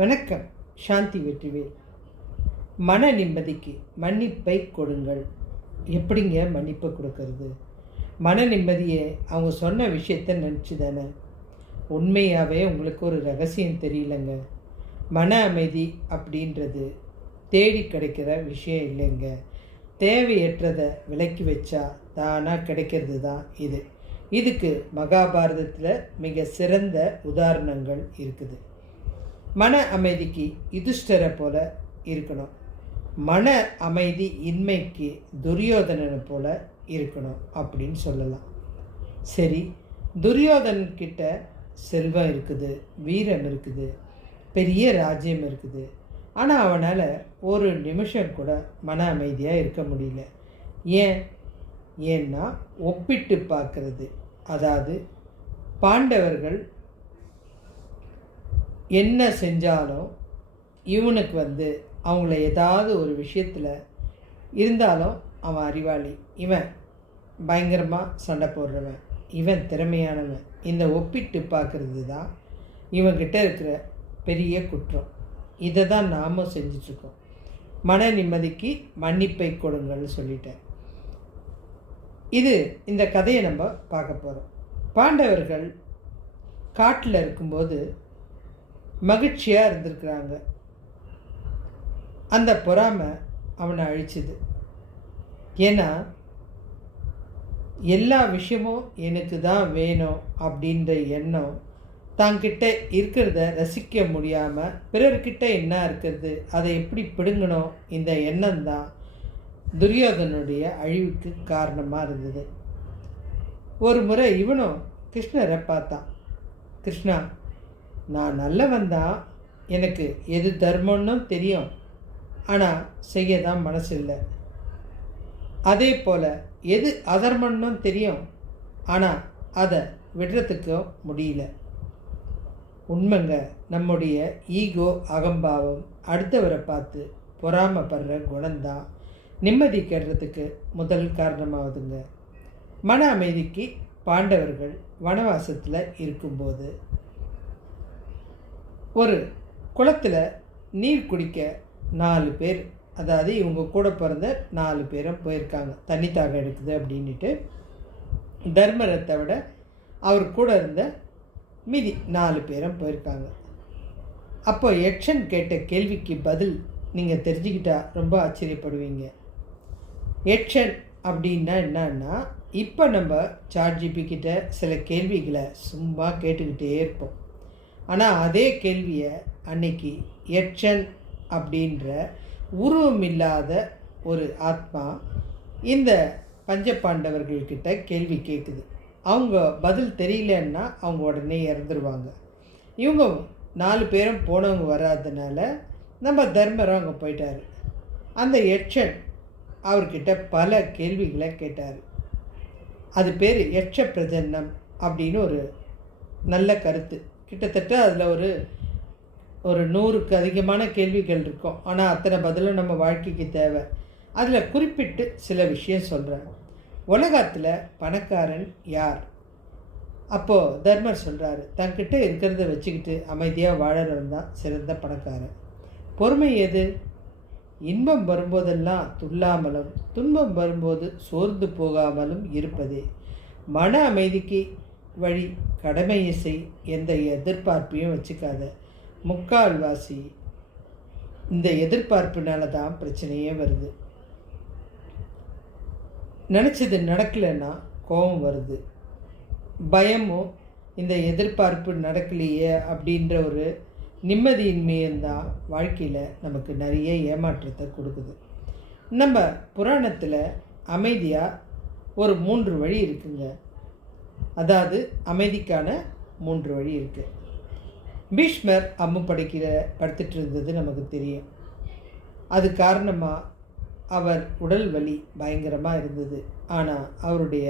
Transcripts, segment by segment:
வணக்கம். சாந்தி வெற்றிவேல். மன நிம்மதிக்கு மன்னிப்பை கொடுங்கள். எப்படிங்க மன்னிப்பை கொடுக்கறது? மன நிம்மதியை அவங்க சொன்ன விஷயத்த நினச்சி தானே. உண்மையாகவே உங்களுக்கு ஒரு ரகசியம் தெரியலங்க. மன அமைதி அப்படின்றது தேடி கிடைக்கிற விஷயம் இல்லைங்க. தேவையற்றதை விலக்கி வச்சா தானாக கிடைக்கிறது தான் இது. இதுக்கு மகாபாரதத்தில் மிக சிறந்த உதாரணங்கள் இருக்குது. மன அமைதிக்கு யுதிஷ்டரை போல இருக்கணும். மன அமைதி இன்மைக்கு துரியோதனனை போல இருக்கணும் அப்படின்னு சொல்லலாம். சரி, துரியோதன்கிட்ட செல்வம் இருக்குது, வீரம் இருக்குது, பெரிய ராஜ்யம் இருக்குது. ஆனால் அவனால் ஒரு நிமிஷம் கூட மன அமைதியாக இருக்க முடியல. ஏன்னா ஒப்பிட்டு பார்க்கறது. அதாவது பாண்டவர்கள் என்ன செஞ்சாலும் இவனுக்கு அவங்கள ஏதாவது ஒரு விஷயத்தில் இருந்தாலும் அவன் அறிவாளி, இவன் பயங்கரமாக சண்டை போடுறவன், இவன் திறமையானவன். இந்த ஒப்பிட்டு பார்க்குறது தான் இவன்கிட்ட இருக்கிற பெரிய குற்றம். இதை தான் நாமும் செஞ்சிட்ருக்கோம். மன நிம்மதிக்கு மன்னிப்பை கொடுங்கள்னு சொல்லிட்டேன். இந்த கதையை நம்ம பார்க்க போகிறோம். பாண்டவர்கள் காட்டில் இருக்கும்போது மகிழ்ச்சியாக இருந்திருக்கிறாங்க. அந்த பொறாமை அவனை அழிச்சுது. ஏன்னா எல்லா விஷயமும் எனக்கு தான் வேணும் அப்படின்ற எண்ணம் தாங்கிட்ட இருக்கிறத ரசிக்க முடியாமல் பிறர்கிட்ட என்ன இருக்கிறது அதை எப்படி பிடுங்கணும், இந்த எண்ணம் தான் துரியோதனுடைய அழிவுக்கு காரணமாக இருந்தது. ஒரு முறை இவனும் கிருஷ்ணரை பார்த்தான். கிருஷ்ணா, நான் நல்லவன் தான், எனக்கு எது தர்மம்னு தெரியும், ஆனால் செய்ய தான் மனசு இல்லை. அதே போல் எது அதர்மம்னு தெரியும், ஆனால் அதை விடுறதுக்கும் முடியல. உண்மைங்க, நம்முடைய ஈகோ, அகம்பாவம், அடுத்தவரை பார்த்து பொறாமப்படுற குணம்தான் நிம்மதி கெடுறதுக்கு முதல் காரணமாகுதுங்க. மன அமைதிக்கு பாண்டவர்கள் வனவாசத்தில் இருக்கும்போது ஒரு குளத்தில் நீர் குடிக்க 4 பேர், அதாவது இவங்க கூட பிறந்த 4 பேரும் போயிருக்காங்க. தண்ணி தாக எடுக்குது அப்படின்ட்டு. தர்மரத்தை விட அவர் கூட இருந்த மீதி 4 பேரும் போயிருக்காங்க. அப்போ யக்ஷன் கேட்ட கேள்விக்கு பதில் நீங்கள் தெரிஞ்சுக்கிட்டா ரொம்ப ஆச்சரியப்படுவீங்க. யக்ஷன் அப்படின்னா என்னன்னா, இப்போ நம்ம சாட்ஜிபி கிட்ட சில கேள்விகளை சும்மா கேட்டுக்கிட்டே இருப்போம். ஆனால் அதே கேள்வியை அன்னைக்கு யக்ஷன் அப்படின்ற உருவம் இல்லாத ஒரு ஆத்மா இந்த பஞ்சபாண்டவர்கள்கிட்ட கேள்வி கேட்குது. அவங்க பதில் தெரியலன்னா அவங்க உடனே இறந்துருவாங்க. இவங்க 4 பேரும் போனவங்க வராதனால நம்ம தர்மரும் அங்கே போயிட்டார். அந்த யக்ஷன் அவர்கிட்ட பல கேள்விகளை கேட்டார். அது பேர் யக்ஷ பிரஜன்னம் அப்படின்னு ஒரு நல்ல கருத்து. கிட்டத்தட்ட அதில் ஒரு 100க்கு அதிகமான கேள்விகள் இருக்கும். ஆனால் அத்தனை பதிலும் நம்ம வாழ்க்கைக்கு தேவை. அதில் குறிப்பிட்டு சில விஷயம் சொல்கிறேன். உலகத்தில் பணக்காரன் யார்? அப்போது தர்மர் சொல்கிறாரு, தன்கிட்ட இருக்கிறத வச்சுக்கிட்டு அமைதியாக வாழறவன் தான் சிறந்த பணக்காரன். பொறுமை எது? இன்பம் வரும்போதெல்லாம் துள்ளாமலும் துன்பம் வரும்போது சோர்ந்து போகாமலும் இருப்பதே. மன அமைதிக்கு வழி கடமையை செய், எந்த எதிர்பார்ப்பையும் வச்சுக்காத. முக்கால்வாசி இந்த எதிர்பார்ப்புனால தான் பிரச்சனையே வருது. நினச்சது நடக்கலைன்னா கோபம் வருது. பயமும் இந்த எதிர்பார்ப்பு நடக்கலையே அப்படின்ற ஒரு நிம்மதியின்மையந்தான் வாழ்க்கையில் நமக்கு நிறைய ஏமாற்றத்தை கொடுக்குது. நம்ம புராணத்தில் அமைதியாக ஒரு 3 வழி இருக்குங்க. அதாவது அமைதிக்கான 3 வழி இருக்குது. பீஷ்மர் அம்பு படுத்துட்டு இருந்தது நமக்கு தெரியும். அது காரணமாக அவர் உடல் வலி பயங்கரமாக இருந்தது. ஆனால் அவருடைய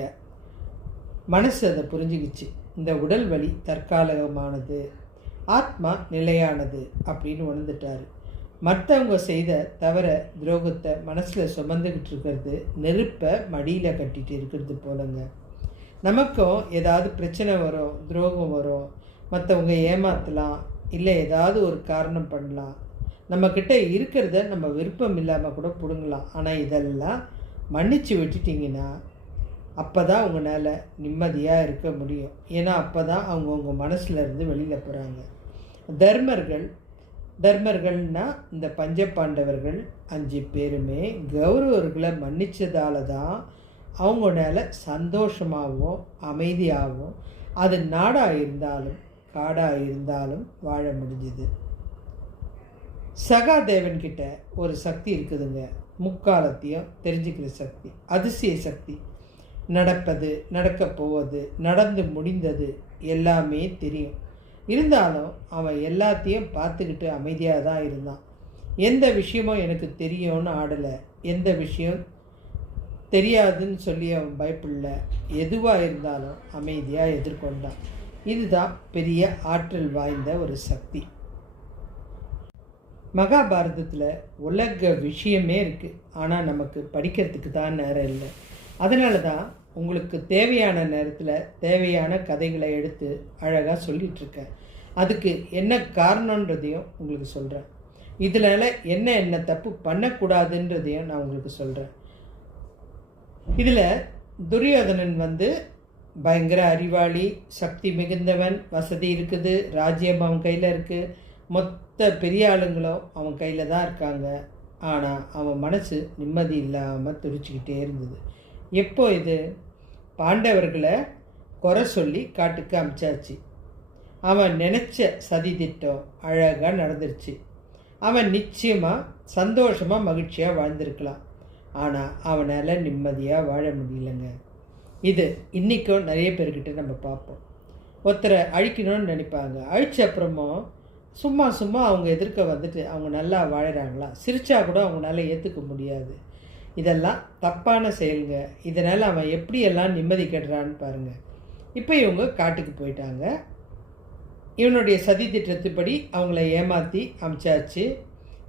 மனசு அதை புரிஞ்சுக்கிச்சு. இந்த உடல் வலி தற்காலிகமானது, ஆத்மா நிலையானது அப்படின்னு உணர்ந்துட்டார். மற்றவங்க செய்த தவிர துரோகத்தை மனசில் சுமந்துக்கிட்டு இருக்கிறது நெருப்பை மடியில் கட்டிட்டு இருக்கிறது போலங்க. நமக்கும் ஏதாவது பிரச்சனை வரும், துரோகம் வரும், மற்றவங்க ஏமாற்றலாம், இல்லை ஏதாவது ஒரு காரணம் பண்ணலாம். நம்மக்கிட்ட இருக்கிறத நம்ம விருப்பம் இல்லாமல் கூட பிடுங்கலாம். ஆனால் இதெல்லாம் மன்னிச்சு விட்டுட்டிங்கன்னா அப்போ தான் உங்களால் நிம்மதியாக இருக்க முடியும். ஏன்னா அப்போ தான் அவங்கவுங்க மனசுலேருந்து வெளியில் போகிறாங்க. தர்மர்கள்னால் இந்த பஞ்சபாண்டவர்கள் 5 பேருமே கௌரவர்களை மன்னித்ததால தான் அவங்களால சந்தோஷமாகவும் அமைதியாகவும் அது நாடாக இருந்தாலும் காடாக இருந்தாலும் வாழ முடிஞ்சுது. சகாதேவன்கிட்ட ஒரு சக்தி இருக்குதுங்க, முக்காலத்தையும் தெரிஞ்சுக்கிற சக்தி, அதிசய சக்தி. நடப்பது, நடக்கப் போவது, நடந்து முடிந்தது எல்லாமே தெரியும். இருந்தாலும் அவன் எல்லாத்தையும் பார்த்துக்கிட்டு அமைதியாக தான் இருந்தான். எந்த விஷயமும் எனக்கு தெரியும்னு ஆடலை, எந்த விஷயம் தெரியாதுன்னு சொல்லி அவன் பயப்படல. எதுவாக இருந்தாலும் அமைதியாக எதிர்கொண்டான். இதுதான் பெரிய ஆற்றல் வாய்ந்த ஒரு சக்தி. மகாபாரதத்தில் உலக விஷயமே இருக்குது, ஆனால் நமக்கு படிக்கிறதுக்கு தான் நேரம் இல்லை. அதனால தான் உங்களுக்கு தேவையான நேரத்தில் தேவையான கதைகளை எடுத்து அழகாக சொல்லிகிட்ருக்கேன். அதுக்கு என்ன காரணன்றதையும் உங்களுக்கு சொல்கிறேன். இதனால் என்ன தப்பு பண்ணக்கூடாதுன்றதையும் நான் உங்களுக்கு சொல்கிறேன். இதில் துரியோதனன் பயங்கர அறிவாளி, சக்தி மிகுந்தவன், வசதி இருக்குது, ராஜ்யம் அவன் கையில் இருக்குது, மொத்த பெரிய ஆளுங்களும் அவன் கையில் தான் இருக்காங்க. ஆனால் அவன் மனசு நிம்மதி இல்லாமல் துடிச்சிக்கிட்டே இருந்தது. எப்போ இது? பாண்டவர்களை குறை சொல்லி காட்டுக்கு அமிச்சாச்சு. அவன் நினச்ச சதி திட்டம் அழகாக நடந்துருச்சு. அவன் நிச்சயமாக சந்தோஷமாக மகிழ்ச்சியாக வாழ்ந்திருக்கலாம். ஆனால் அவனால் நிம்மதியாக வாழ முடியலைங்க. இது இன்றைக்கும் நிறைய பேர்கிட்ட நம்ம பார்ப்போம். ஒருத்தரை அழிக்கணும்னு நினைப்பாங்க, அழிச்ச அப்புறமும் சும்மா அவங்க எதிர்க்க அவங்க நல்லா வாழறாங்களா, சிரிச்சா கூட அவங்களால ஏற்றுக்க முடியாது. இதெல்லாம் தப்பான செயலுங்க. இதனால் அவன் எப்படியெல்லாம் நிம்மதி கெடுறான்னு பாருங்கள். இப்போ இவங்க காட்டுக்கு போயிட்டாங்க. இவனுடைய சதி திட்டத்துப்படி அவங்கள ஏமாற்றி அமிச்சாச்சு.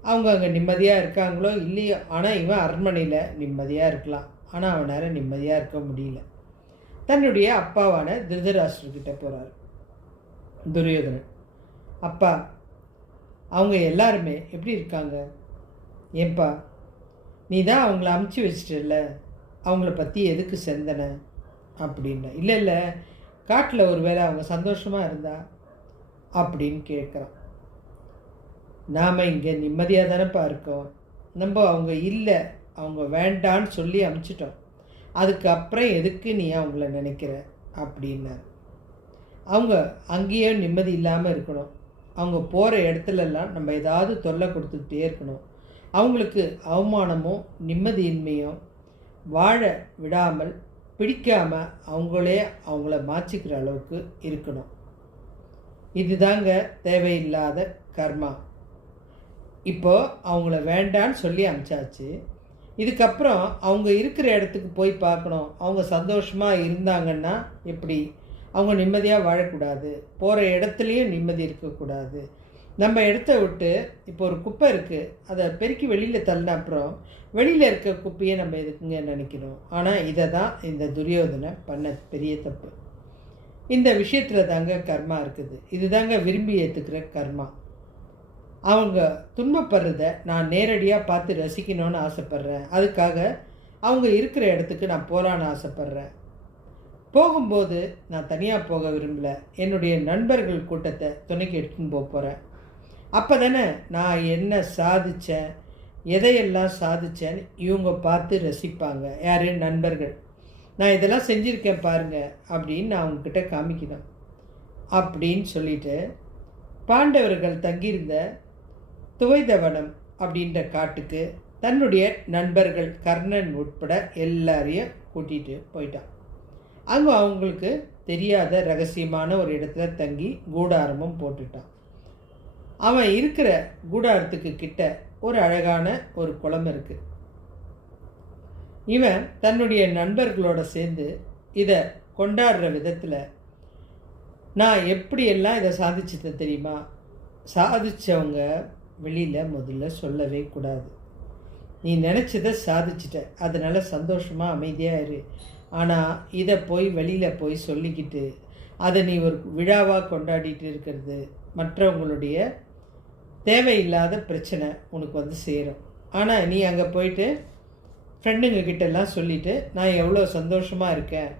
அவங்க அங்கே நிம்மதியாக இருக்காங்களோ இல்லையோ, ஆனால் இவன் அரண்மனையில் நிம்மதியாக இருக்கலாம். ஆனால் அவனால் நிம்மதியாக இருக்க முடியல. தன்னுடைய அப்பாவான திருதராஷ்டிரர்கிட்ட போகிறார் துரியோதனன். அப்பா, அவங்க எல்லாருமே எப்படி இருக்காங்க? ஏன்பா, நீ தான் அவங்கள அமுச்சு வச்சிட்டல, அவங்கள பற்றி எதுக்கு சிந்தனை அப்படின்னா? இல்லை, காட்டில் ஒரு வேளை அவங்க சந்தோஷமாக இருந்தா அப்படின்னு கேட்குறான். நாம் இங்கே நிம்மதியாக தானேப்பா இருக்கோம். நம்ம அவங்க இல்லை, அவங்க வேண்டான்னு சொல்லி அமுச்சிட்டோம். அதுக்கப்புறம் எதுக்கு நீ அவங்கள நினைக்கிற அப்படின்னார். அவங்க அங்கேயும் நிம்மதி இல்லாமல் இருக்கணும். அவங்க போகிற இடத்துலலாம் நம்ம ஏதாவது தொல்லை கொடுத்துக்கிட்டே இருக்கணும். அவங்களுக்கு அவமானமும் நிம்மதியின்மையும் வாழ விடாமல் பிடிக்காமல் அவங்கள மாற்றிக்கிற அளவுக்கு இருக்கணும். இதுதாங்க தேவையில்லாத கர்மா. இப்போது அவங்கள வேண்டான்னு சொல்லி அனுப்பிச்சாச்சு. இதுக்கப்புறம் அவங்க இருக்கிற இடத்துக்கு போய் பார்க்கணும். அவங்க சந்தோஷமாக இருந்தாங்கன்னா எப்படி? அவங்க நிம்மதியாக வாழக்கூடாது, போகிற இடத்துலையும் நிம்மதி இருக்கக்கூடாது. நம்ம இடத்த விட்டு இப்போ ஒரு குப்பை இருக்குது, அதை பெருக்கி வெளியில் தள்ளின அப்புறம் வெளியில் இருக்க குப்பையை நம்ம எதுக்குங்க நினைக்கணும்? ஆனால் இதை தான் இந்த துரியோதனை பண்ண பெரிய தப்பு. இந்த விஷயத்தில் தாங்க கர்மா இருக்குது. இது தாங்க விரும்பி ஏற்றுக்கிற கர்மா. அவங்க துன்பப்படுறத நான் நேரடியாக பார்த்து ரசிக்கணும்னு ஆசைப்பட்றேன். அதுக்காக அவங்க இருக்கிற இடத்துக்கு நான் போகலான்னு ஆசைப்பட்றேன். போகும்போது நான் தனியாக போக விரும்பலை. என்னுடைய நண்பர்கள் கூட்டத்தை துணைக்கு எடுத்துன்னு போகிறேன். அப்போ தானே நான் என்ன சாதித்தேன், எதையெல்லாம் சாதித்தேன்னு இவங்க பார்த்து ரசிப்பாங்க. யார்? நண்பர்கள். நான் இதெல்லாம் செஞ்சுருக்கேன் பாருங்கள் அப்படின்னு நான் அவங்கக்கிட்ட காமிக்கணும் அப்படின்னு சொல்லிட்டு பாண்டவர்கள் தங்கியிருந்த துவைதவனம் அப்படின்ற காட்டுக்கு தன்னுடைய நண்பர்கள் கர்ணன் உட்பட எல்லாரையும் கூட்டிகிட்டு போயிட்டான். அங்கே அவங்களுக்கு தெரியாத ரகசியமான ஒரு இடத்துல தங்கி கூடாரமும் போட்டுட்டான். அவன் இருக்கிற கூடாரத்துக்கு கிட்ட ஒரு அழகான ஒரு குளம் இருக்குது. இவன் தன்னுடைய நண்பர்களோட சேர்ந்து இதை கொண்டாடுற விதத்தில் நான் எப்படியெல்லாம் இதை சாதிச்சது தெரியுமா? சாதித்தவங்க வெளியில் முதல்ல சொல்லவே கூடாது. நீ நினச்சதை சாதிச்சிட்ட, அதனால் சந்தோஷமாக அமைதியாக இரு. ஆனால் இதை போய் வெளியில் போய் சொல்லிக்கிட்டு அதை நீ ஒரு விழாவாக கொண்டாடிட்டு இருக்கிறது மற்றவங்களுடைய தேவையில்லாத பிரச்சனை உனக்கு வந்து சேரும். ஆனால் நீ அங்கே போயிட்டு ஃப்ரெண்டுங்க கிட்டெல்லாம் சொல்லிவிட்டு நான் எவ்வளோ சந்தோஷமாக இருக்கேன்,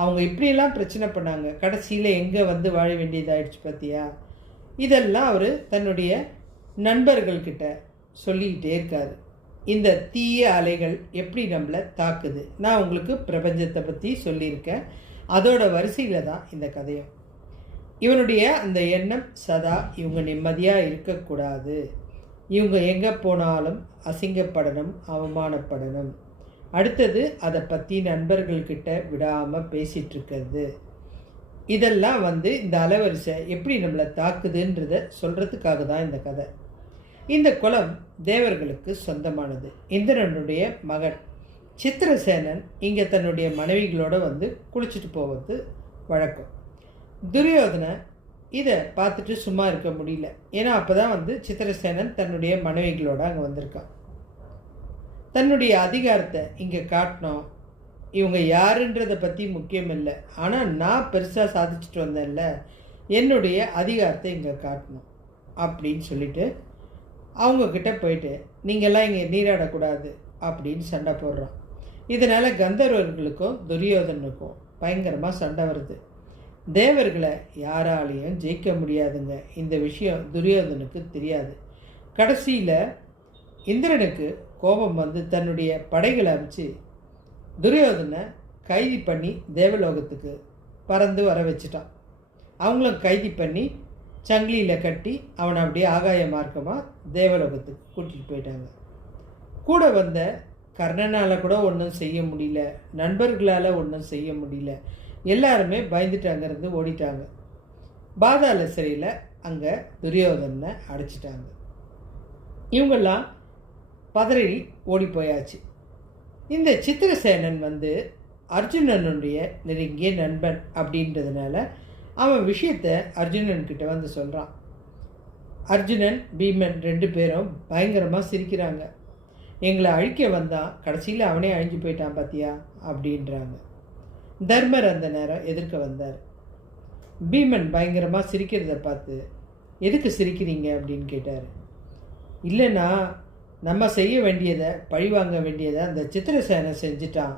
அவங்க இப்படியெல்லாம் பிரச்சனை பண்ணாங்க, கடைசியில் எங்கே வந்து வாழ வேண்டியதாகிடுச்சு பார்த்தியா, இதெல்லாம் அவர் தன்னுடைய நண்பர்கள்கிட்ட சொல்லிக்கிட்டே இருக்கார். இந்த தீய அலைகள் எப்படி நம்மளை தாக்குது, நான் உங்களுக்கு பிரபஞ்சத்தை பற்றி சொல்லியிருக்கேன். அதோட வரிசையில் தான் இந்த கதையும். இவனுடைய அந்த எண்ணம் சதா இவங்க நிம்மதியாக இருக்கக்கூடாது, இவங்க எங்கே போனாலும் அசிங்கப்படணும், அவமானப்படணும், அடுத்தது அதை பற்றி நண்பர்கள்கிட்ட விடாமல் பேசிகிட்ருக்கிறது, இதெல்லாம் வந்து இந்த அலைவரிசை எப்படி நம்மளை தாக்குதுன்றதை சொல்கிறதுக்காக தான் இந்த கதை. இந்த குலம் தேவர்களுக்கு சொந்தமானது. இந்திரனுடைய மகன் சித்திரசேனன் இங்கே தன்னுடைய மனைவிகளோடு வந்து குளிச்சுட்டு போவது வழக்கம். துரியோதனை இதை பார்த்துட்டு சும்மா இருக்க முடியல. ஏன்னா அப்போ தான் வந்து சித்திரசேனன் தன்னுடைய மனைவிகளோடு அங்கே வந்திருக்கான். தன்னுடைய அதிகாரத்தை இங்கே காட்டினோம். இவங்க யாருன்றதை பற்றி முக்கியம் இல்லை, ஆனால் நான் பெருசாக சாதிச்சுட்டு வந்தேன்ல, என்னுடைய அதிகாரத்தை இங்கே காட்டணும் அப்படின்னு சொல்லிட்டு அவங்கக்கிட்ட போயிட்டு நீங்கள்லாம் இங்கே நீராடக்கூடாது அப்படின்னு சண்டை போடுறான். இதனால் கந்தர்வர்களுக்கும் துரியோதனுக்கும் பயங்கரமாக சண்டை வருது. தேவர்களை யாராலையும் ஜெயிக்க முடியாதுங்க. இந்த விஷயம் துரியோதனுக்கு தெரியாது. கடைசியில் இந்திரனுக்கு கோபம் வந்து தன்னுடைய படைகளை அனுப்பிச்சு துரியோதனை கைதி பண்ணி தேவலோகத்துக்கு பறந்து வர வச்சுட்டான். அவங்களும் கைதி பண்ணி சங்கிலியில் கட்டி அவனை அப்படியே ஆகாய மார்க்கமாக தேவலோகத்துக்கு கூட்டிகிட்டு போயிட்டாங்க. கூட வந்த கர்ணனால் கூட ஒன்றும் செய்ய முடியல, நண்பர்களால் ஒன்றும் செய்ய முடியல, எல்லாருமே பயந்துட்டு அங்கேருந்து ஓடிட்டாங்க. பாதாள சிறையில் அங்கே துரியோதனை அடைச்சிட்டாங்க. இவங்கெல்லாம் பதறி ஓடி போயாச்சு. இந்த சித்திரசேனன் வந்து அர்ஜுனனுடைய நெருங்கிய நண்பன் அப்படின்றதுனால அவன் விஷயத்தை அர்ஜுனன்கிட்ட வந்து சொல்கிறான். அர்ஜுனன் பீமன் 2 பேரும் பயங்கரமாக சிரிக்கிறாங்க. எங்களை அழிக்க வந்தான், கடைசியில் அவனே அழிஞ்சு போயிட்டான் பார்த்தியா அப்படின்றாங்க. தர்மர் அந்த நேரம் எதிர்க்க வந்தார். பீமன் பயங்கரமாக சிரிக்கிறத பார்த்து எதுக்கு சிரிக்கிறீங்க அப்படின்னு கேட்டார். இல்லைன்னா நம்ம செய்ய வேண்டியதை பழிவாங்க வேண்டியதை அந்த சித்திரசேனை செஞ்சிட்டான்,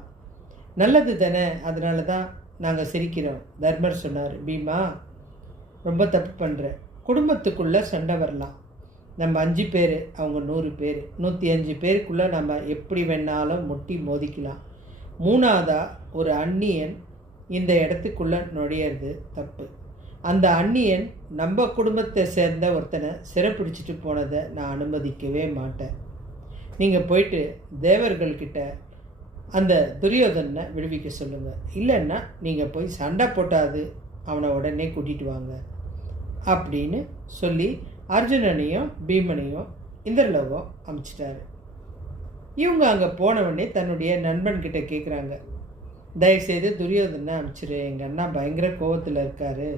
நல்லது தானே, அதனால தான் நாங்கள் சிரிக்கிறோம். தர்மர் சொன்னார், பீமா ரொம்ப தப்பு பண்ணுற, குடும்பத்துக்குள்ளே சண்டை வரலாம், நம்ம 5 பேர் அவங்க 100 பேர், 105 பேருக்குள்ளே நம்ம எப்படி வேணாலும் முட்டி மோதிக்கலாம். 3ஆவதா ஒரு அந்நியன் இந்த இடத்துக்குள்ளே நுழையிறது தப்பு. அந்த அந்நியன் நம்ம குடும்பத்தை சேர்ந்த ஒருத்தனை சிறைப்பிடிச்சிட்டு போனதை நான் அனுமதிக்கவே மாட்டேன். நீங்கள் போயிட்டு தேவர்கள்கிட்ட அந்த துரியோதனை விடுவிக்க சொல்லுங்கள், இல்லைன்னா நீங்கள் போய் சண்டை போட்டாது அவனை உடனே கூட்டிகிட்டு வாங்க அப்படின்னு சொல்லி அர்ஜுனனையும் பீமனையும் இந்திரலோகம் அனுப்பிச்சிட்டாரு. இவங்க அங்கே போனவொடனே தன்னுடைய நண்பன்கிட்ட கேட்குறாங்க, தயவுசெய்து துரியோதனை அனுப்பிச்சிரு, எங்கள் அண்ணா பயங்கர கோவத்தில் இருக்கார்,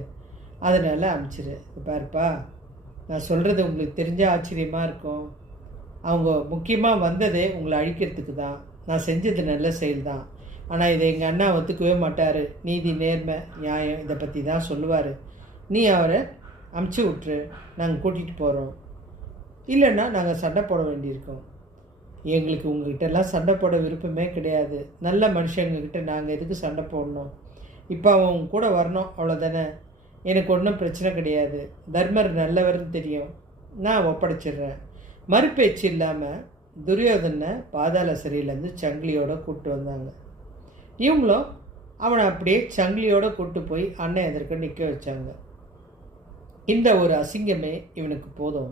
அதனால் அனுப்பிச்சிரு. பாருப்பா, நான் சொல்கிறது உங்களுக்கு தெரிஞ்ச ஆச்சரியமாக இருக்கும், அவங்க முக்கியமாக வந்ததே உங்களை அழிக்கிறதுக்கு தான், நான் செஞ்சது நல்ல செயல் தான், ஆனால் இதை எங்கள் அண்ணா ஒத்துக்கவே மாட்டார், நீதி நேர்மை நியாயம் இதை பற்றி தான் சொல்லுவார், நீ அவரை அமுச்சு விட்ரு, நாங்கள் கூட்டிகிட்டு போகிறோம், இல்லைன்னா நாங்கள் சண்டை போட வேண்டியிருக்கோம். எங்களுக்கு உங்கள்கிட்டலாம் சண்டை போட விருப்பமே கிடையாது, நல்ல மனுஷங்கக்கிட்ட நாங்கள் எதுக்கு சண்டை போடணும், இப்போ அவன் கூட வரணும் அவ்வளோதானே, எனக்கு ஒன்றும் பிரச்சனை கிடையாது, தர்மர் நல்லவர்னு தெரியும், நான் ஒப்படைச்சிடுறேன். மறுபேச்சு இல்லாமல் துரியோதனை பாதாள சிறையிலேருந்து சங்கிலியோடு கூப்பிட்டு வந்தாங்க. இவங்களும் அவனை அப்படியே சங்கிலியோடு கூப்பிட்டு போய் அண்ணன் எதிர்க்க நிற்க வச்சாங்க. இந்த ஒரு அசிங்கமே இவனுக்கு போதும்,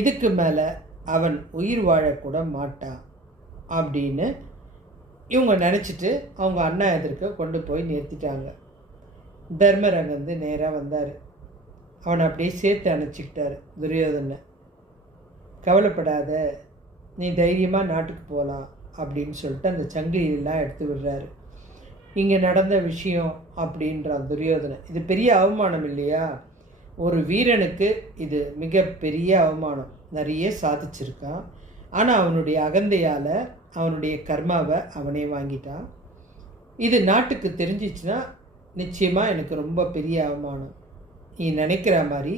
இதுக்கு மேலே அவன் உயிர் வாழக்கூட மாட்டான் அப்படின்னு இவங்க நினச்சிட்டு அவங்க அண்ணா எதிர்க்க கொண்டு போய் நிறுத்திட்டாங்க. தர்மர் அங்கேருந்து நேராக வந்தார். அவனை அப்படியே சேர்த்து அணைச்சிக்கிட்டார். துரியோதனை, கவலைப்படாத, நீ தைரியமாக நாட்டுக்கு போகலாம் அப்படின்னு சொல்லிட்டு அந்த சங்கிலியெல்லாம் எடுத்து விடுறாரு. இங்கே நடந்த விஷயம் அப்படின்றான் துரியோதனை. இது பெரிய அவமானம் இல்லையா? ஒரு வீரனுக்கு இது மிகப்பெரிய அவமானம். நிறைய சாதிச்சிருக்கான், ஆனால் அவனுடைய அகந்தையால் அவனுடைய கர்மாவை அவனே வாங்கிட்டான். இது நாட்டுக்கு தெரிஞ்சிச்சுன்னா நிச்சயமாக எனக்கு ரொம்ப பெரிய அவமானம். நீ நினைக்கிற மாதிரி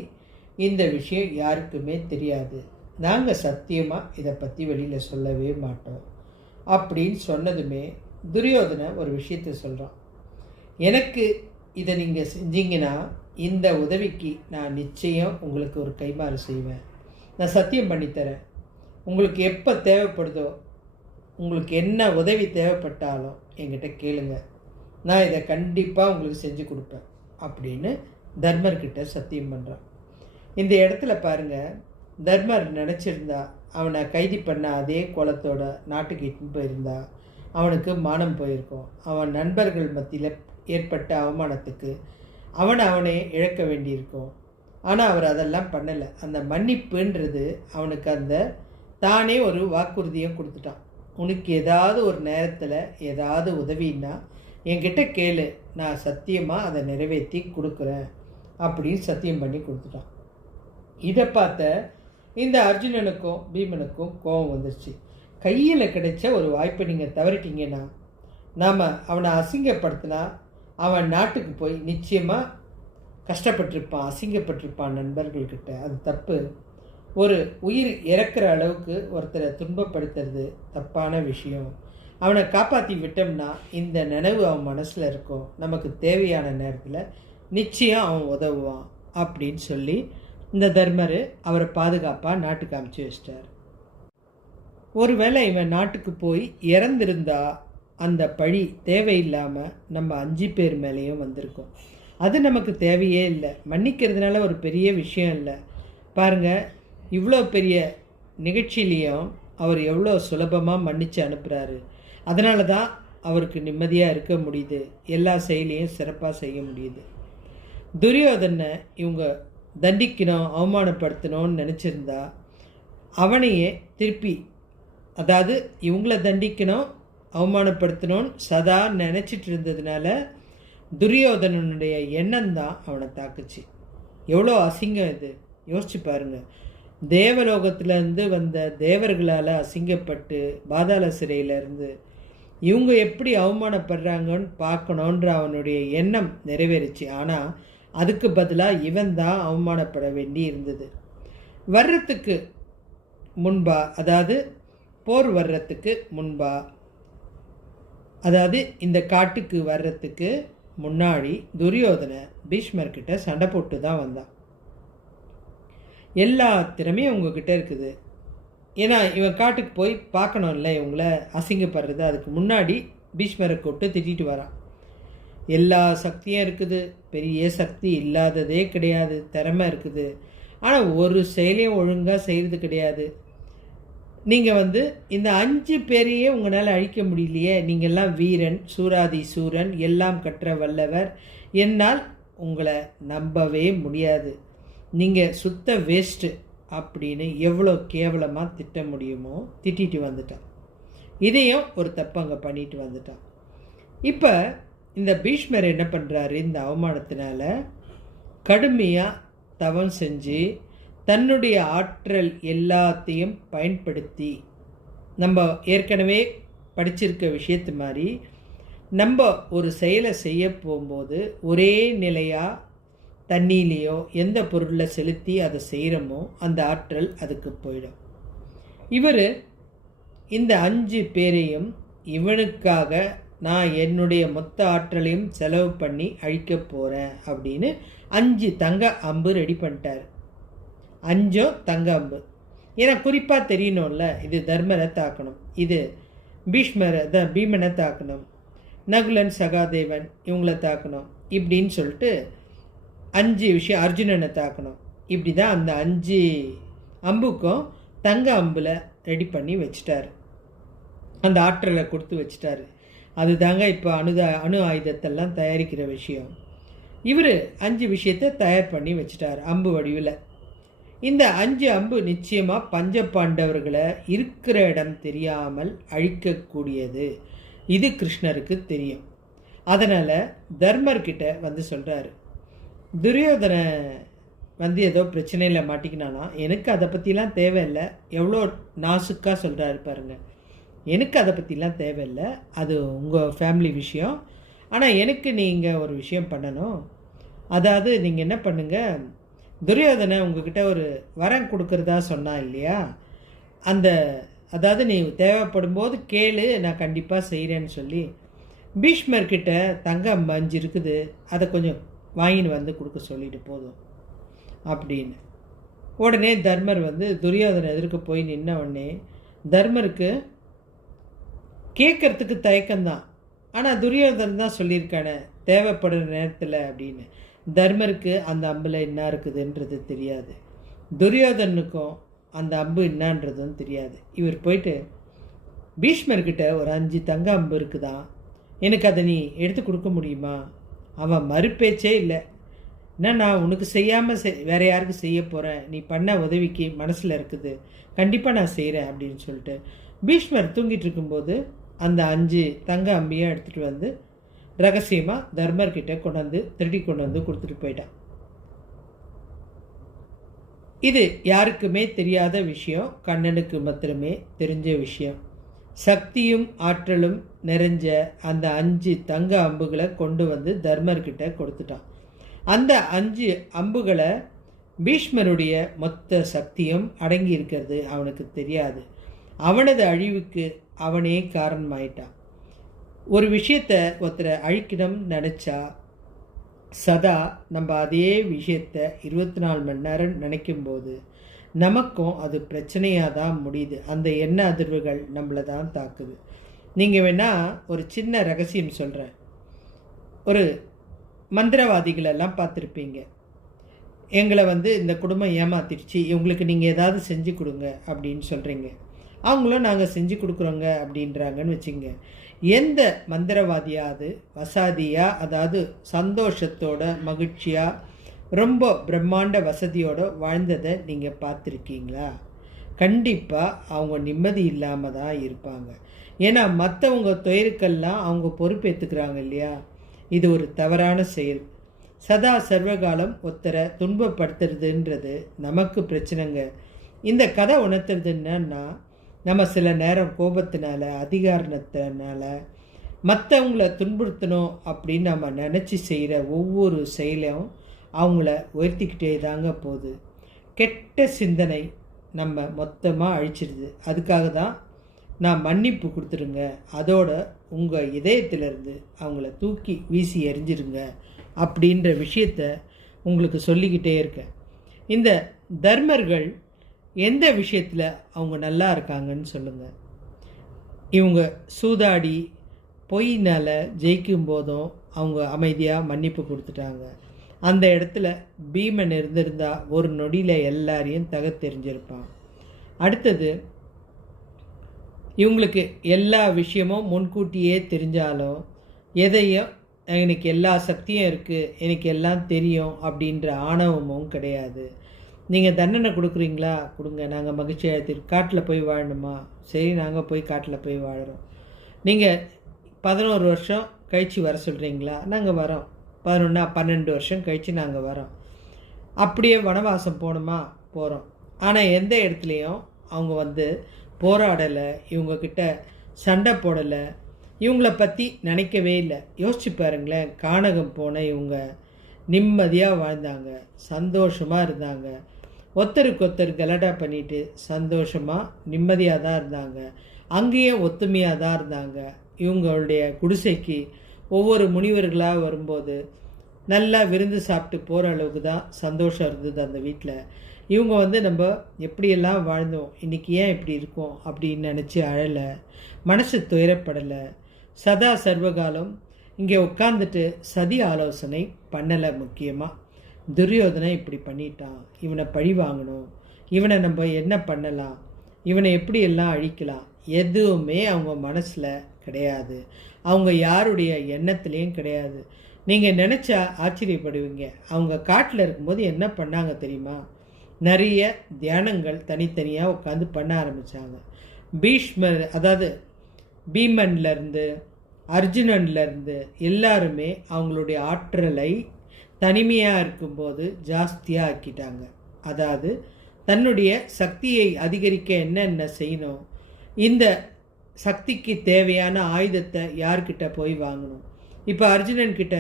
இந்த விஷயம் யாருக்குமே தெரியாது. நாங்கள் சத்தியமாக இதை பற்றி வெளியில் சொல்லவே மாட்டோம் அப்படின்னு சொன்னதுமே துரியோதனை ஒரு விஷயத்த சொல்கிறான். எனக்கு இதை நீங்கள் செஞ்சீங்கன்னா இந்த உதவிக்கு நான் நிச்சயம் உங்களுக்கு ஒரு கைமாறு செய்வேன். நான் சத்தியம் பண்ணித்தரேன். உங்களுக்கு எப்போ தேவைப்படுதோ, உங்களுக்கு என்ன உதவி தேவைப்பட்டாலும் என்கிட்ட கேளுங்க, நான் இதை கண்டிப்பாக உங்களுக்கு செஞ்சு கொடுப்பேன் அப்படின்னு தர்மர்கிட்ட சத்தியம் பண்ணுறான். இந்த இடத்துல பாருங்கள், தர்மர் நினச்சிருந்தா அவனை கைது பண்ண அதே கோலத்தோட நாட்டுக்கு இட்டுன்னு போயிருந்தா அவனுக்கு மானம் போயிருக்கும். அவன் நண்பர்கள் மத்தியில் ஏற்பட்ட அவமானத்துக்கு அவனே இழக்க வேண்டியிருக்கும். ஆனால் அவர் அதெல்லாம் பண்ணலை. அந்த மன்னிப்புன்றது அவனுக்கு அந்த தானே ஒரு வாக்குறுதியை கொடுத்துட்டான். உனக்கு ஏதாவது ஒரு நேரத்தில் ஏதாவது உதவின்னா என்கிட்ட கேளு, நான் சத்தியமாக அதை நிறைவேற்றி கொடுக்குறேன் அப்படின்னு சத்தியம் பண்ணி கொடுத்துட்டான். இதை பார்த்த இந்த அர்ஜுனனுக்கும் பீமனுக்கும் கோபம் வந்துருச்சு. கையில் கிடைச்ச ஒரு வாய்ப்பை நீங்கள் தவறிட்டீங்கன்னா, நாம் அவனை அசிங்கப்படுத்தினா அவன் நாட்டுக்கு போய் நிச்சயமாக கஷ்டப்பட்டிருப்பான், அசிங்கப்பட்டிருப்பான் நண்பர்கள்கிட்ட. அது தப்பு. ஒரு உயிர் இறக்குற அளவுக்கு ஒருத்தரை துன்பப்படுத்துறது தப்பான விஷயம். அவனை காப்பாற்றி விட்டோம்னா இந்த நினைவு அவன் மனசில் இருக்கும். நமக்கு தேவையான நேரத்தில் நிச்சயம் அவன் உதவுவான் அப்படின்னு சொல்லி இந்த தர்மர் அவரை பாதுகாப்பாக நாட்டுக்கு அமுச்சு வச்சிட்டார். ஒருவேளை இவன் நாட்டுக்கு போய் இறந்திருந்தா அந்த பழி தேவையில்லாமல் நம்ம 5 பேர் மேலேயும் வந்திருக்கும். அது நமக்கு தேவையே இல்லை. மன்னிக்கிறதுனால ஒரு பெரிய விஷயம் இல்லை. பாருங்கள், இவ்வளோ பெரிய நிகழ்ச்சியிலையும் அவர் எவ்வளோ சுலபமாக மன்னித்து அனுப்புகிறாரு. அதனால தான் அவருக்கு நிம்மதியாக இருக்க முடியுது, எல்லா செயலையும் சிறப்பாக செய்ய முடியுது. துரியோதனை இவங்க தண்டிக்கணும், அவமானப்படுத்தணும்னு நினச்சிருந்தா அவனையே திருப்பி, அதாவது இவங்கள தண்டிக்கணும், அவமானப்படுத்தணும்னு சதா நினச்சிட்டு இருந்ததுனால துரியோதனனுடைய எண்ணம் தான் அவனை தாக்குச்சு. எவ்வளோ அசிங்கம் இது, யோசிச்சு பாருங்கள். தேவலோகத்திலேருந்து வந்த தேவர்களால் அசிங்கப்பட்டு பாதாள சிறையிலேருந்து இவங்க எப்படி அவமானப்படுறாங்கன்னு பார்க்கணுன்ற அவனுடைய எண்ணம் நிறைவேறிச்சு. ஆனால் அதுக்கு பதிலாக இவன் தான் அவமானப்பட வேண்டி இருந்தது. வர்றதுக்கு முன்பா, அதாவது போர் வர்றதுக்கு முன்பா, அதாவது இந்த காட்டுக்கு வர்றதுக்கு முன்னாடி துரியோதனை பீஷ்மர்கிட்ட சண்டை போட்டு தான் வந்தான். எல்லா திறமையும் உங்ககிட்ட இருக்குது. ஏன்னா இவன் காட்டுக்கு போய் பார்க்கணும்ல இவங்கள அசிங்கப்படுறது. அதுக்கு முன்னாடி பீஷ்மரை கூப்பிட்டு திட்டிட்டு வரான். எல்லா சக்தியும் இருக்குது, பெரிய சக்தி இல்லாததே கிடையாது, திறமை இருக்குது. ஆனால் ஒரு செயலையும் ஒழுங்காக செய்கிறது கிடையாது. நீங்கள் இந்த 5 பேரையே உங்களால் அழிக்க முடியலையே. நீங்கள்லாம் வீரன், சூராதி சூரன், எல்லாம் கற்ற வல்லவர், என்னால் உங்களை நம்பவே முடியாது, நீங்கள் சுத்த வேஸ்ட்டு அப்படின்னு எவ்வளோ கேவலமாக திட்ட முடியுமோ திட்டிட்டு வந்துட்டான். இதையும் ஒரு தப்பு அங்கே பண்ணிட்டு வந்துட்டான். இப்போ இந்த பீஷ்மர் என்ன பண்ணுறாரு, இந்த அவமானத்தினால கடுமையாக தவம் செஞ்சு தன்னுடைய ஆற்றல் எல்லாத்தையும் பயன்படுத்தி, நம்ம ஏற்கனவே படிச்சிருக்க விஷயத்து மாதிரி நம்ம ஒரு செயலை செய்ய போகும்போது ஒரே நிலையாக தண்ணியிலையோ எந்த பொருளை செலுத்தி அதை செய்கிறோமோ அந்த ஆற்றல் அதுக்கு போயிடும். இவர் இந்த 5 பேரையும் இவனுக்காக நான் என்னுடைய மொத்த ஆற்றலையும் செலவு பண்ணி அழிக்க போகிறேன் அப்படின்னு 5 தங்க அம்பு ரெடி பண்ணிட்டார். 5 தங்க அம்பு. ஏன்னா குறிப்பாக தெரியணும்ல, இது தர்மரை தாக்கணும், இது பீமனை தாக்கணும், நகுலன் சகாதேவன் இவங்கள தாக்கணும், இப்படின்னு சொல்லிட்டு 5 விஷயம், அர்ஜுனனை தாக்கணும். இப்படி தான் அந்த 5 அம்புக்கும் தங்க அம்பில் ரெடி பண்ணி வச்சிட்டாரு. அந்த ஆற்றலை கொடுத்து வச்சிட்டாரு. அது தாங்க இப்போ அணு ஆயுதத்தெல்லாம் தயாரிக்கிற விஷயம். இவர் 5 விஷயத்தை தயார் பண்ணி வச்சிட்டார் அம்பு வடிவில். இந்த 5 அம்பு நிச்சயமாக பஞ்ச பாண்டவர்களை இருக்கிற இடம் தெரியாமல் அழிக்கக்கூடியது. இது கிருஷ்ணருக்கு தெரியும். அதனால் தர்மர்கிட்ட சொல்கிறாரு, துரியோதனை ஏதோ பிரச்சனையில் மாட்டிக்கினானா, எனக்கு அதை பற்றிலாம் தேவையில்லை. எவ்வளோ நாசுக்காக சொல்கிறாரு பாருங்கள். எனக்கு அதை பற்றிலாம் தேவையில்லை, அது உங்கள் ஃபேமிலி விஷயம். ஆனால் எனக்கு நீங்கள் ஒரு விஷயம் பண்ணணும். அதாவது நீங்கள் என்ன பண்ணுங்கள், துரியோதனை உங்ககிட்ட ஒரு வரம் கொடுக்கறதா சொன்னான் இல்லையா, அந்த அதாவது நீ தேவைப்படும் போது கேளு, நான் கண்டிப்பாக செய்கிறேன்னு சொல்லி பீஷ்மர்கிட்ட தங்க அம்பு 5 இருக்குது, அதை கொஞ்சம் வாங்கின்னு வந்து கொடுக்க சொல்லிட்டு போதும் அப்படின்னு. உடனே தர்மர் வந்து துரியோதனை எதிர்க்க போய் நின்ன உடனே தர்மருக்கு கேட்கறதுக்கு தயக்கம்தான். ஆனால் துரியோதனன் தான் சொல்லியிருக்கானே தேவைப்படுற நேரத்தில் அப்படின்னு. தர்மருக்கு அந்த அம்பில் என்ன இருக்குதுன்றது தெரியாது, துரியோதனுக்கும் அந்த அம்பு என்னான்றதும் தெரியாது. இவர் போயிட்டு பீஷ்மர்கிட்ட ஒரு 5 தங்க அம்பு இருக்குதான், எனக்கு அதை நீ எடுத்து கொடுக்க முடியுமா? அவன் மறுபேச்சே இல்லை. என்ன, நான் உனக்கு செய்யாமல் வேறு யாருக்கு செய்ய போகிறேன், நீ பண்ண உதவிக்கு மனசில் இருக்குது, கண்டிப்பாக நான் செய்கிறேன் அப்படின்னு சொல்லிட்டு பீஷ்மர் தூங்கிட்டு இருக்கும்போது அந்த 5 தங்க அம்பியை எடுத்துகிட்டு வந்து ரகசியமாக தர்மர்கிட்ட திருடி கொண்டு வந்து கொடுத்துட்டு போயிட்டான். இது யாருக்குமே தெரியாத விஷயம், கண்ணனுக்கு மாத்திரமே தெரிஞ்ச விஷயம். சக்தியும் ஆற்றலும் நிறைஞ்ச அந்த 5 தங்க அம்புகளை கொண்டு வந்து தர்மர்கிட்ட கொடுத்துட்டான். அந்த 5 அம்புகளை பீஷ்மருடைய மொத்த சக்தியும் அடங்கி இருக்கிறது அவனுக்கு தெரியாது. அவனது அழிவுக்கு அவனே காரணமாயிட்டான். ஒரு விஷயத்தை ஒருத்தரை அழிக்கணும்னு நினச்சா சதா நம்ம அதே விஷயத்தை 24 மணி நேரம் நினைக்கும்போது நமக்கும் அது பிரச்சனையாக தான் முடியுது. அந்த எண்ண அதிர்வுகள் நம்மளை தான் தாக்குது. நீங்கள் வேணால் ஒரு சின்ன ரகசியம் சொல்கிறேன். ஒரு மந்திரவாதிகளெல்லாம் பார்த்துருப்பீங்க. எங்களை வந்து இந்த குடும்பம் ஏமாத்திடுச்சு, இவங்களுக்கு நீங்கள் ஏதாவது செஞ்சு கொடுங்க அப்படின்னு சொல்கிறீங்க. அவங்களும் நாங்கள் செஞ்சு கொடுக்குறோங்க அப்படின்றாங்கன்னு வச்சுங்க. எந்த மந்திரவாதியாவது வசதியாக, அதாவது சந்தோஷத்தோட மகிழ்ச்சியாக ரொம்ப பிரம்மாண்ட வசதியோடு வாழ்ந்ததை நீங்கள் பார்த்துருக்கீங்களா? கண்டிப்பாக அவங்க நிம்மதி இல்லாமல் தான் இருப்பாங்க. ஏன்னா மற்றவங்க துயருக்கெல்லாம் அவங்க பொறுப்பேற்றுக்கிறாங்க இல்லையா? இது ஒரு தவறான செயல். சதா சர்வகாலம் ஒருத்தரை துன்பப்படுத்துறதுன்றது நமக்கு பிரச்சனைங்க. இந்த கதை உணர்த்துறது என்னன்னா, நம்ம சில நேரம் கோபத்தினால, அதிகாரத்தினால மற்றவங்கள துன்புறுத்தணும் அப்படின்னு நம்ம நினச்சி செய்கிற ஒவ்வொரு செயலும் அவங்கள உயர்த்திக்கிட்டே தாங்க போகுது. கெட்ட சிந்தனை நம்ம மொத்தமாக அழிச்சிடுது. அதுக்காக தான் நான் மன்னிப்பு கொடுத்துருங்க, அதோட உங்கள் இதயத்திலேருந்து அவங்கள தூக்கி வீசி எறிஞ்சிருங்க அப்படின்ற விஷயத்த உங்களுக்கு சொல்லிக்கிட்டே இருக்கேன். இந்த தர்மர்கள் எந்த விஷயத்தில் அவங்க நல்லா இருக்காங்கன்னு சொல்லுங்கள். இவங்க சூதாடி பொய்னால் ஜெயிக்கும் போதும் அவங்க அமைதியாக மன்னிப்பு கொடுத்துட்டாங்க. அந்த இடத்துல பீமன் இருந்திருந்தால் ஒரு நொடியில் எல்லாரையும் தகத்தெறிஞ்சிருப்பான். அடுத்தது, இவங்களுக்கு எல்லா விஷயமும் முன்கூட்டியே தெரிஞ்சாலும் எதையும் எனக்கு எல்லா சக்தியும் இருக்குது, எனக்கு எல்லாம் தெரியும் அப்படின்ற ஆணவமும் கிடையாது. நீங்கள் தண்டனை கொடுக்குறீங்களா, கொடுங்க, நாங்கள் மகிழ்ச்சியாக காட்டில் போய் வாழணுமா, சரி நாங்கள் போய் காட்டில் போய் வாழறோம். நீங்கள் 11 வருஷம் கழித்து வர சொல்கிறீங்களா, நாங்கள் வரோம். 12 வருஷம் கழித்து நாங்கள் வரோம். அப்படியே வனவாசம் போகணுமா, போகிறோம். ஆனால் எந்த இடத்துலையும் அவங்க வந்து போராடலை, இவங்கக்கிட்ட சண்டை போடலை, இவங்கள பற்றி நினைக்கவே இல்லை. யோசிச்சு பாருங்களேன், கானகம் போன இவங்க நிம்மதியாக வாழ்ந்தாங்க, சந்தோஷமாக இருந்தாங்க, ஒருத்தருக்கு ஒருத்தர் கலடா பண்ணிட்டு சந்தோஷமாக நிம்மதியாக தான் இருந்தாங்க. அங்கேயே ஒத்துமையாக தான் இருந்தாங்க. இவங்களுடைய குடிசைக்கு ஒவ்வொரு முனிவர்களாக வரும்போது நல்லா விருந்து சாப்பிட்டு போகிற அளவுக்கு தான் சந்தோஷம் இருந்தது அந்த வீட்டில். இவங்க வந்து நம்ம எப்படியெல்லாம் வாழ்ந்தோம், இன்றைக்கி ஏன் இப்படி இருக்கோம் அப்படின்னு நினச்சி அழலை, மனசு துயரப்படலை. சதா சர்வகாலம் இங்கே உட்காந்துட்டு சதி ஆலோசனை பண்ணலை. முக்கியமாக துரியோதனை இப்படி பண்ணிட்டான், இவனை பழி வாங்கணும், இவனை நம்ம என்ன பண்ணலாம், இவனை எப்படியெல்லாம் அழிக்கலாம், எதுவுமே அவங்க மனசில் கிடையாது. அவங்க யாருடைய எண்ணத்துலேயும் கிடையாது. நீங்கள் நினச்சா ஆச்சரியப்படுவீங்க. அவங்க காட்டில் இருக்கும்போது என்ன பண்ணாங்க தெரியுமா? நிறைய தியானங்கள் தனித்தனியாக உட்காந்து பண்ண ஆரம்பித்தாங்க. பீஷ்மர், அதாவது பீமன்லேருந்து அர்ஜுனன்லேருந்து எல்லாருமே அவங்களுடைய ஆற்றலை தனிமையாக இருக்கும்போது ஜாஸ்தியாக ஆக்கிட்டாங்க. அதாவது தன்னுடைய சக்தியை அதிகரிக்க என்னென்ன செய்யணும், இந்த சக்திக்கு தேவையான ஆயுதத்தை யார்கிட்ட போய் வாங்கணும். இப்போ அர்ஜுனன்கிட்ட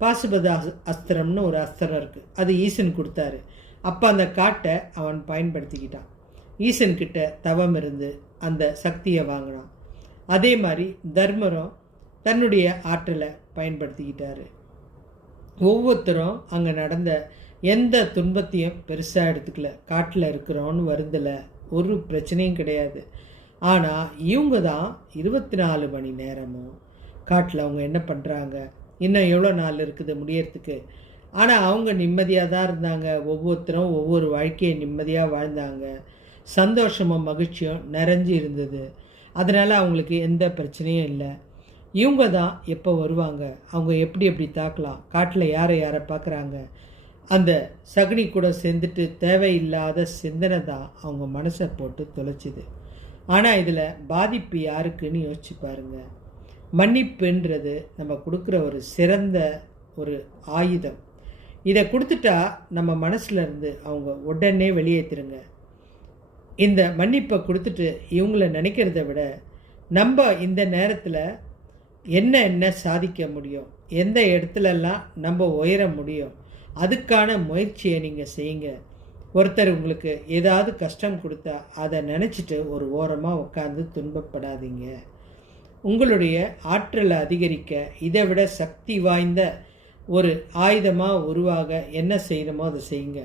பாசுபத அஸ்திரம்னு ஒரு அஸ்திரம் இருக்குது, அது ஈசன் கொடுத்தாரு. அப்போ அந்த காட்டை அவன் பயன்படுத்திக்கிட்டான். ஈசன்கிட்ட தவம் இருந்து அந்த சக்தியை வாங்கினான். அதே மாதிரி தர்மரும் தன்னுடைய ஆற்றலை பயன்படுத்திக்கிட்டாரு. ஒவ்வொருத்தரும் அங்கே நடந்த எந்த துன்பத்தையும் பெருசாக எடுத்துக்கல. காட்டில் இருக்கிறோன்னு வருந்தலை, ஒரு பிரச்சனையும் கிடையாது. ஆனால் இவங்க தான் 24 மணி நேரமும் காட்டில் அவங்க என்ன பண்ணுறாங்க, இன்னும் எவ்வளோ நாள் இருக்குது முடியறதுக்கு. ஆனால் அவங்க நிம்மதியாக தான் இருந்தாங்க. ஒவ்வொருத்தரும் ஒவ்வொரு வாழ்க்கையை நிம்மதியாக வாழ்ந்தாங்க. சந்தோஷமும் மகிழ்ச்சியும் நிறைஞ்சு இருந்தது. அதனால் அவங்களுக்கு எந்த பிரச்சனையும் இல்லை. இவங்க தான் எப்போ வருவாங்க, அவங்க எப்படி எப்படி தாக்கலாம், காட்டில் யாரை யாரை பார்க்குறாங்க, அந்த சகுனி கூட சேர்ந்துட்டு தேவையில்லாத சிந்தனை தான் அவங்க மனசை போட்டு தொலைச்சிது. ஆனால் இதில் பாதிப்பு யாருக்குன்னு யோசிச்சு பாருங்க. மன்னிப்புன்றது நம்ம கொடுக்குற ஒரு சிறந்த ஒரு ஆயுதம். இதை கொடுத்துட்டா நம்ம மனசுல இருந்து அவங்க உடனே வெளியேற்றிருங்க. இந்த மன்னிப்பை கொடுத்துட்டு இவங்கள நினைக்கிறத விட நம்ம இந்த நேரத்தில் என்ன சாதிக்க முடியும், எந்த இடத்துலலாம் நம்ம உயர முடியும், அதுக்கான முயற்சியை நீங்கள் செய்யுங்க. ஒருத்தர் உங்களுக்கு ஏதாவது கஷ்டம் கொடுத்தா அதை நினச்சிட்டு ஒரு ஓரமாக உட்காந்து துன்பப்படாதீங்க. உங்களுடைய ஆற்றலை அதிகரிக்க இதை விட சக்தி வாய்ந்த ஒரு ஆயுதமாக உருவாக என்ன செய்யணுமோ அதை செய்யுங்க.